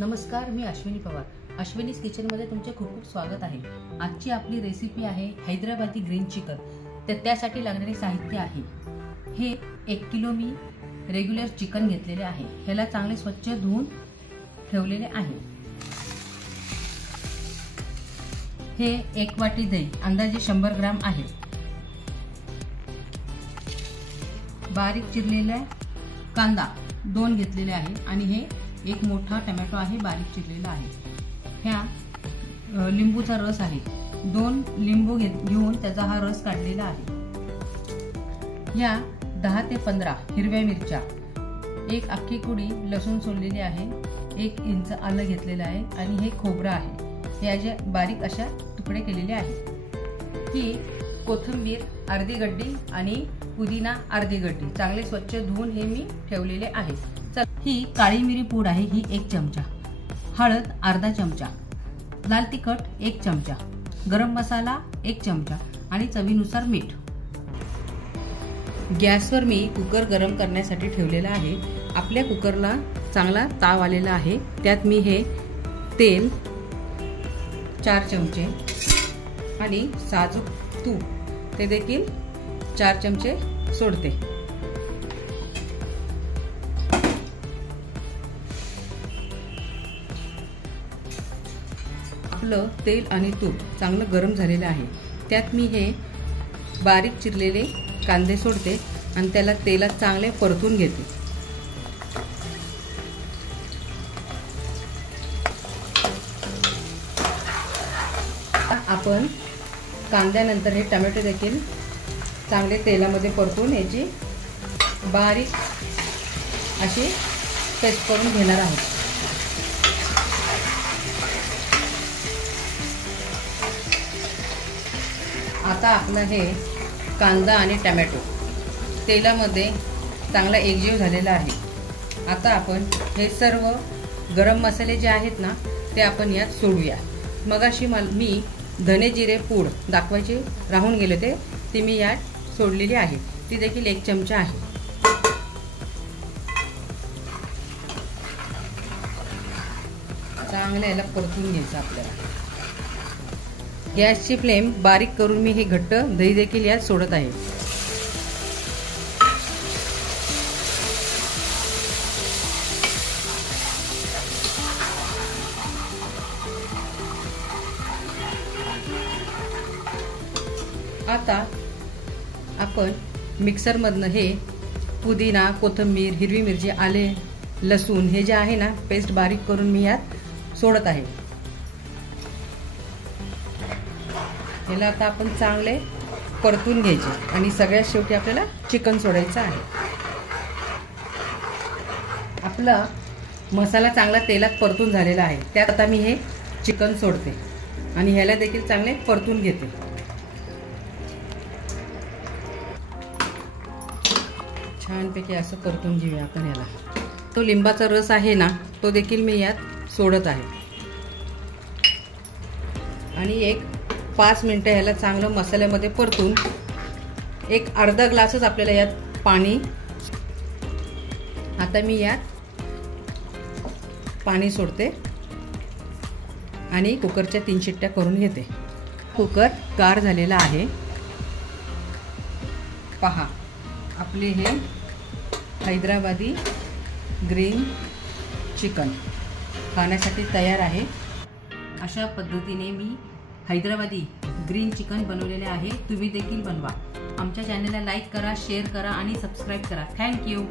नमस्कार, मी अश्विनी पवार. अश्विनीज किचनमध्ये तुमचे खूप खूप स्वागत आहे. आजची आपली रेसिपी आहे हैदराबादी ग्रीन चिकन. तर त्यासाठी लागणारे साहित्य आहे हे 1 किलो मी रेग्युलर चिकन घेतलेले आहे. ह्याला चांगले स्वच्छ धुवून ठेवलेले आहे. हे 1 वाटी दही अंदाजे 100 ग्राम आहे. बारीक चिरलेला कांदा 2 घेतलेले आहे आणि हे 1 मोठा टोमॅटो आहे बारीक चिरलेला आहे. ह्या लिंबूचा रस आहे. 2 लिंबू घेऊन त्याचा हा रस काढलेला आहे. ह्या 10 ते 15 हिरव्या मिरच्या, 1 अख्खी कुडी लसूण सोललेली आहे, 1 इंच आलं घेतलेलं आहे आणि हे खोबरं आहे. हे असे बारीक अशा तुकडे केलेले आहे. ही कोथिंबीर अर्धी गड्डी आणि पुदिना अर्धी गड्डी चांगले स्वच्छ धुवून हे मी ठेवलेले आहे. ही काळी मिरी पूड आहे, ही 1 चमचा, हळद अर्धा चमचा, लाल तिखट 1 चमचा, गरम मसाला 1 चमचा आणि चवीनुसार मीठ. गॅसवर मी कुकर गरम करण्यासाठी ठेवलेला आहे. आपल्या कुकरला चांगला ताव आलेला आहे. त्यात मी हे तेल 4 चमचे आणि साजूक तूप ते देखील 4 चमचे सोडते. आपलं तेल आणि तूप चांगलं गरम झालेलं आहे. त्यात मी हे बारीक चिरलेले कांदे सोडते आणि त्याला तेलात चांगले परतून घेते. आपण कांद्यानंतर हे टोमॅटो देखील चांगले तेलामध्ये परतून याची बारीक अशी पेस्ट करून घेणार आहोत. आता आपलं हे कांदा आणि टोमॅटो तेलामध्ये चांगला एकजीव झालेला आहे. आता आपण हे सर्व गरम मसाले जे आहेत ना ते आपण यात सोडूया. मगाशी मी धने जिरे पूड दाखवायचे राहून गेले ते मी यात सोडलेली आहे. ती देखील 1 चमचा आहे. चांगलं याला परतून घ्यायचं आपल्याला. गॅसची फ्लेम बारीक करून मी हे घट्ट दही देखील यात सोडत आहे. आता आपण मिक्सरमधनं हे पुदिना, कोथिंबीर, हिरवी मिरची, आले, लसूण हे जे आहे ना पेस्ट बारीक करून मी यात सोडत आहे. याला आता आपण चांगले परतून घ्यायचे आणि सगळ्यात शेवटी आपल्याला चिकन सोडायचं आहे. आपला मसाला चांगला तेलात परतून झालेला आहे. त्यात आता मी हे चिकन सोडते आणि ह्याला देखील चांगले परतून घेते. छानपैकी असं परतून घेऊया आपण याला. तो लिंबाचा रस आहे ना तो देखील मी यात सोडत आहे आणि 5 मिनिटं ह्याला चांगलं मसाल्यामध्ये परतून एक अर्धा ग्लासच आपल्याला यात पाणी. आता मी यात पाणी सोडते आणि कुकरच्या 3 शिट्ट्या करून घेते. कुकर गार झालेला आहे. पहा, आपले हे हैदराबादी ग्रीन चिकन खाण्यासाठी तयार आहे. अशा पद्धतीने मी हैदराबादी ग्रीन चिकन बनवलेले आहे. तुम्ही देखील बनवा. आमच्या चॅनलला लाईक करा, शेअर करा आणि सबस्क्राईब करा. थँक्यू.